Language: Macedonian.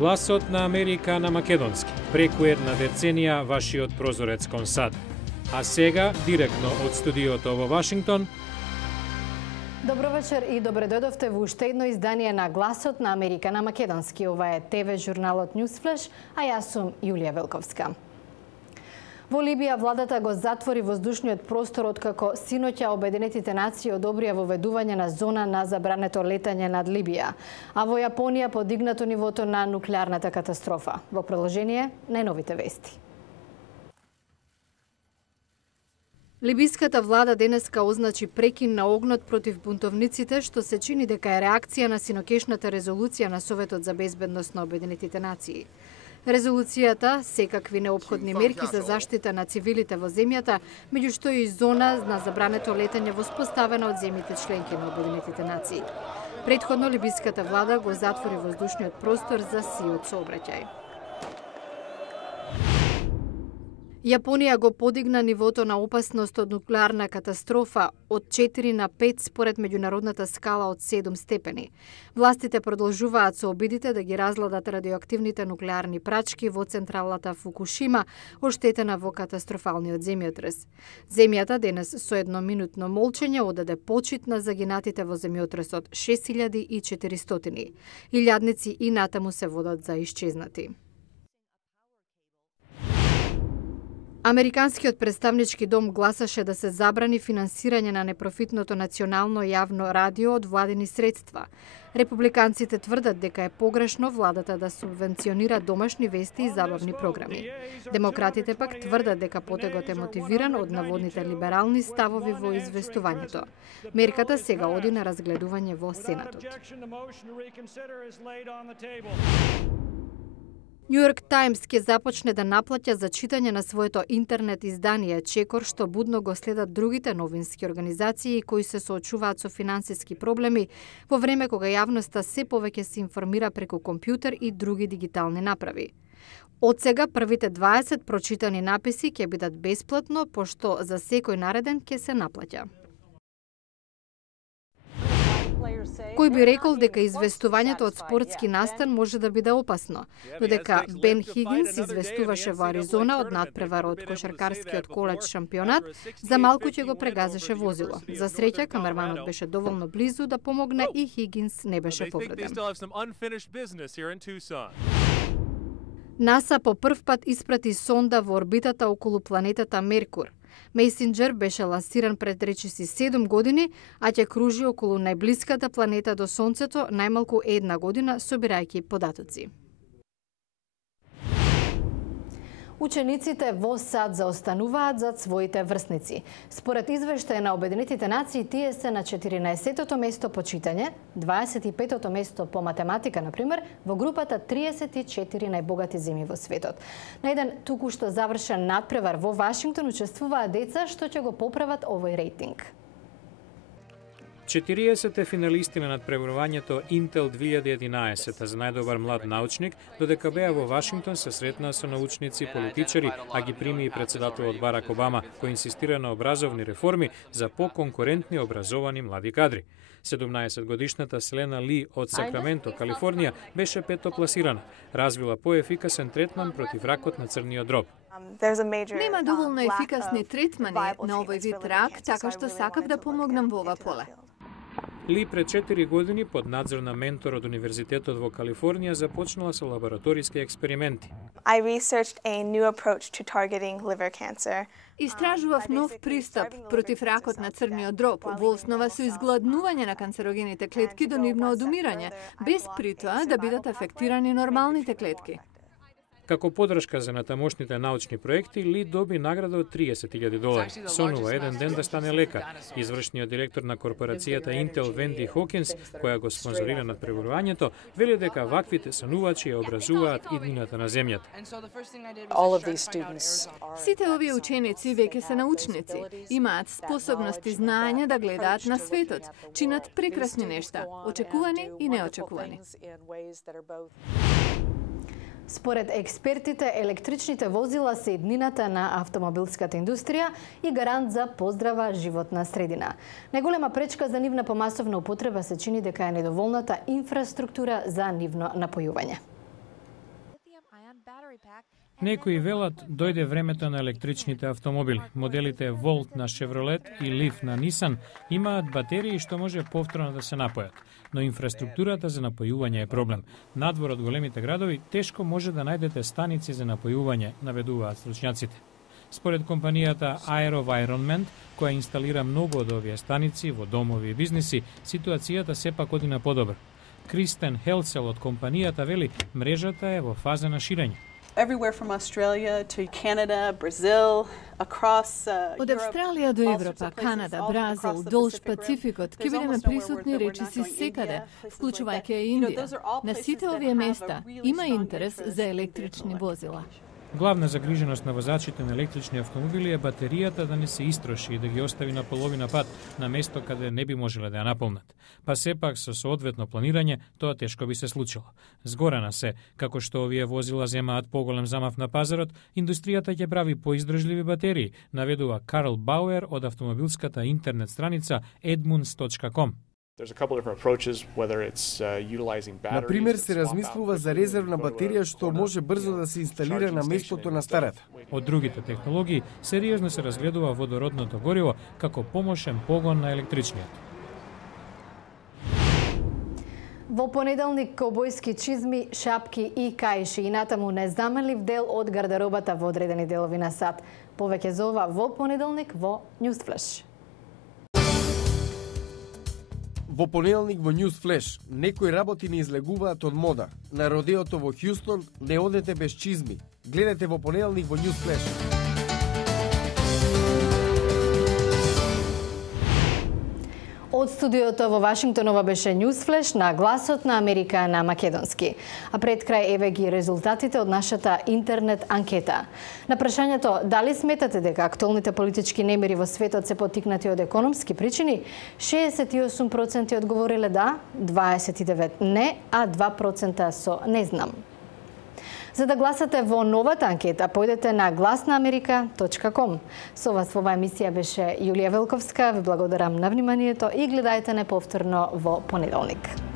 Гласот на Америка на македонски. Преку една деценија вашиот прозорец кон САД. А сега, директно од студиото во Вашингтон. Добро вечер и добре дојдовте во уште едно издание на Гласот на Америка на македонски. Ова е ТВ журналот Newsflash, а јас сум Јулија Велковска. Во Либија владата го затвори воздушниот простор откако синоќа Обединетите нации одобрија воведување на зона на забрането летање над Либија, а во Јапонија подигнато нивото на нуклеарната катастрофа. Во продолжение најновите вести. Либиската влада денеска означи прекин на огнот против бунтовниците, што се чини дека е реакција на синокешната резолуција на Советот за безбедност на Обединетите нации. Резолуцијата секакви неопходни мерки за заштита на цивилите во земјата, меѓу што и зона на забрането летање воспоставена од земјите членки на Обединетите нации. Претходно либиската влада го затвори воздушниот простор за сиот сообраќај. Јапонија го подигна нивото на опасност од нуклеарна катастрофа од 4 на 5 според меѓународната скала од 7 степени. Властите продолжуваат со обидите да ги разладат радиоактивните нуклеарни прачки во централата Фукушима, оштетена во катастрофалниот земјотрес. Земјата денес со едноминутно молчење одаде почит на загинатите во земјотресот 6400. Илјадници и натаму се водат за исчезнати. Американскиот представнички дом гласаше да се забрани финансирање на непрофитното национално јавно радио од владини средства. Републиканците тврдат дека е погрешно владата да субвенционира домашни вести и забавни програми. Демократите пак тврдат дека потегот е мотивиран од наводните либерални ставови во известувањето. Мерката сега оди на разгледување во Сенатот. Нью Йорк Таймс ќе започне да наплаќа за читање на своето интернет издание чекор што будно го следат другите новински организации кои се соочуваат со финансиски проблеми во време кога јавноста се повеќе се информира преку компјутер и други дигитални направи. Од сега првите 20 прочитани написи ќе бидат бесплатно, пошто за секој нареден ќе се наплаќа. Кој би рекол дека известувањето од спортски настан може да биде опасно, додека Бен Хигинс известуваше во Аризона од надпревар од кошаркарскиот коледж шампионат, за малку ќе го прегазеше возило. За среќа, камерманот беше доволно близу да помогне и Хигинс не беше повреден. НАСА по прв пат испрати сонда во орбитата околу планетата Меркур. Месенџер беше лансиран пред речиси 7 години, а ќе кружи околу најблиската планета до Сонцето најмалку 1 година, собирајќи податоци. Учениците во САД заостануваат зад своите врсници. Според извештај на Обединетите нации, тие се на 14-тото место по читање, 25-тото место по математика, например, во групата 34 најбогати земји во светот. На еден туку-што завршен надпревар во Вашингтон учествуваат деца што ќе го поправат овој рейтинг. 40 финалисти на надпреварувањето Intel 2011 за најдобар млад научник, додека беа во Вашингтон се сретнаа со научници, политичари, а ги прими и председателот Барак Обама, кој инсистира на образовни реформи за поконкурентни образовани млади кадри. 17-годишната Селена Ли од Сакраменто, Калифорнија, беше петопласирана. Развила поефикасен третман против ракот на црниот дроб. Нема доволно ефикасни третмани на овој вид рак, така што сакав да помогнам во ова поле. Ли пред 4 години под надзор на ментор од Универзитетот во Калифорнија започнала со лабораториски експерименти. Истражував нов пристап против ракот на црниот дроб, во основа со изгладнување на канцерогените клетки до нивно одумирање, без при тоа да бидат афектирани нормалните клетки. Како подршка за натамошните научни проекти, Ли доби награда од $30,000. Сонува еден ден да стане лекар. Извршниот директор на корпорацијата Intel Венди Хокинс, која го спонзорира надпреварувањето, вели дека ваквите санувачи ја образуваат иднината на земјата. Сите овие ученици веќе се научници, имаат способност и знаење да гледаат на светот, чинат прекрасни нешта, очекувани и неочекувани. Според експертите, електричните возила се иднината на автомобилската индустрија и гарант за поздрава животна средина. Најголема пречка за нивна помасовна употреба се чини дека е недоволната инфраструктура за нивно напојување. Некои велат дојде времето на електричните автомобили. Моделите Volt на Chevrolet и Leaf на Nissan имаат батерии што може повторно да се напојат. Но инфраструктурата за напојување е проблем. Надвор од големите градови тешко може да најдете станици за напојување, наведуваат стручњаците. Според компанијата AeroVironment, која инсталира многу од овие станици во домови и бизниси, ситуацијата сепак оди на подобро. Кристен Хелсел од компанијата вели, мрежата е во фаза на ширење. Everywhere from Australia to Canada, Brazil, across Од Австралија до Европа, Канада, Бразил, долж Пацификот, ќе бидеме присутни речиси секаде, вклучувајќи и Индија. На сите овие места има интерес за електрични возила. Главна загриженост на возачите на електрични автомобили е батеријата да не се истроши и да ги остави на половина пат на место каде не би можеле да ја наполнат. Па сепак со соодветно планирање тоа тешко би се случило. Згорана се, како што овие возила земаат поголем замав на пазарот, индустријата ќе прави поиздржливи батерии, наведува Карл Бауер од автомобилската интернет страница edmunds.com. Например, се размислува за резервна батерија што може брзо да се инсталира на местото на старата. Од другите технологии, сериозно се разгледува водородното гориво како помошен погон на електричниот. Во понеделник кобојски чизми, шапки и каиши и натаму незаменлив дел од гардеробата во одредени делови на САД. Повеќе за ова во понеделник во Newsflash. Во понеделник во Newsflash, некои работи не излегуваат од мода. На родеото во Хјустон не одете без чизми. Гледате во понеделник во Newsflash. Од студиото во Вашингтон ова беше Newsflash на Гласот на Америка на македонски. А пред крај еве ги резултатите од нашата интернет анкета. На прашањето дали сметате дека актуелните политички немири во светот се поттикнати од економски причини, 68% одговориле да, 29% не, а 2% со не знам. За да гласате во новата анкета, појдете на glasnaamerika.com. Со вас во оваа емисија беше Јулија Велковска. Ви благодарам на вниманието и гледајте не повторно во понеделник.